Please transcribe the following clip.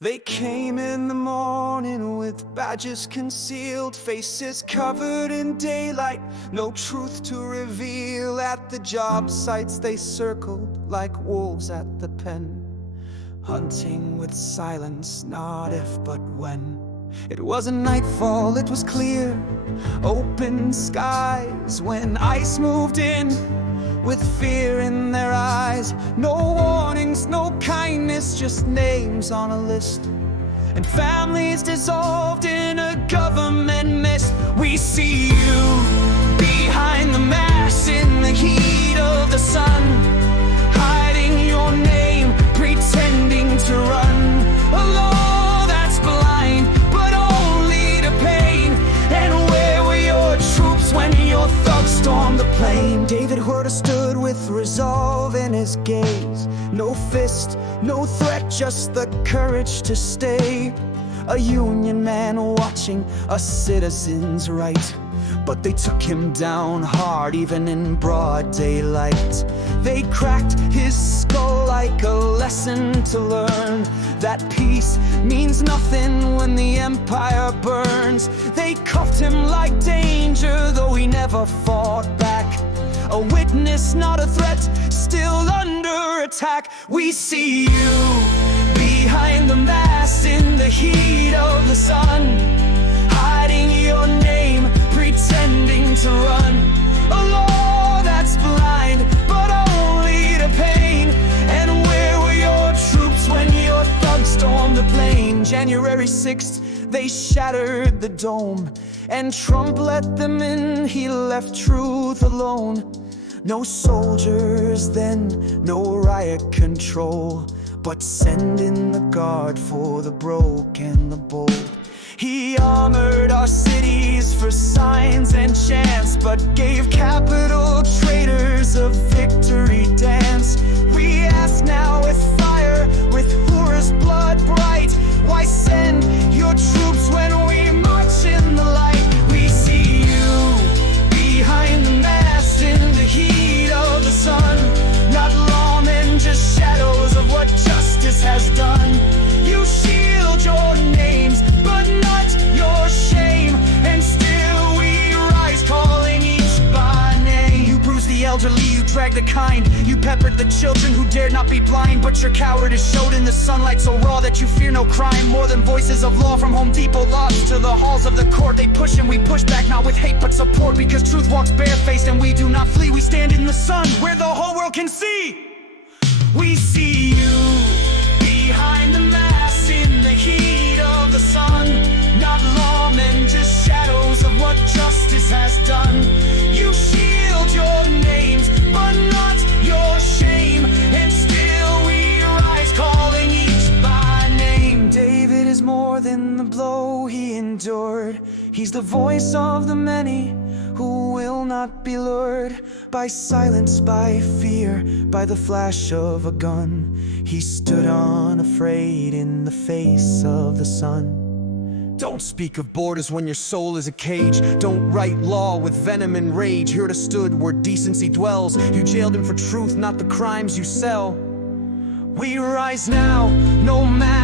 They came in the morning with badges concealed, faces covered in daylight, no truth to reveal. At the job sites they circled like wolves at the pen, hunting with silence, not if but when. It wasn't nightfall, it was clear, open skies, when ICE moved in with fear in their eyes. No warnings, no kindness, just names on a list, and families dissolved in a government mist. We see you behind the mask in the heat of the sun, hiding your name, pretending to run a law that's blind, but only to pain. And where were your troops when your thugs stormed the plane? David Huerta stood with resolve in his gaze, no fist, no threat, just the courage to stay. A union man watching a citizen's right, but they took him down hard even in broad daylight. They cracked his skull like a lesson to learn that peace means nothing when the empire burns. They cuffed him like danger, though he never fought back. A witness, not a threat, still under attack. We see you behind the mask in the heat of the sun, hiding your name, pretending to run a law that's blind, but only to pain. And where were your troops when your thugs stormed the plane? January 6th, they shattered the dome, and Trump let them in, he left truth alone. No soldiers then, no riot control, but send in the guard for the broke and the bold. He armored our cities for signs and chance, but gave capital traitors a victory dance. We ask now with fire, with Huerta's blood bright, why send your troops when we march in the light? We see you behind the mask in the heat of the sun, not lawmen, just shadows of what justice has done. You shield your names, but not your shame, and still we rise, calling each by name. You bruised the elderly, you dragged the kind, you peppered the children who dared not be blind, but your cowardice showed in the sunlight so raw that you fear no crime. More than voices of law, from Home Depot lots to the halls of the court, they push and we push back, not with hate but support, because truth walks barefaced and we do not flee. We stand in the sun where the whole world can see. We see you behind the mask in the heat of the sun, not lawmen, just shadows of what justice has done. You shield your names, but not your shame, and still we rise, calling each by name. David is more than the blow he endured. He's the voice of the many who will not be lured by silence, by fear, by the flash of a gun. He stood unafraid in the face of the sun. Don't speak of borders when your soul is a cage. Don't write law with venom and rage. Huerta stood where decency dwells. You jailed him for truth, not the crimes you sell. We rise now, no matter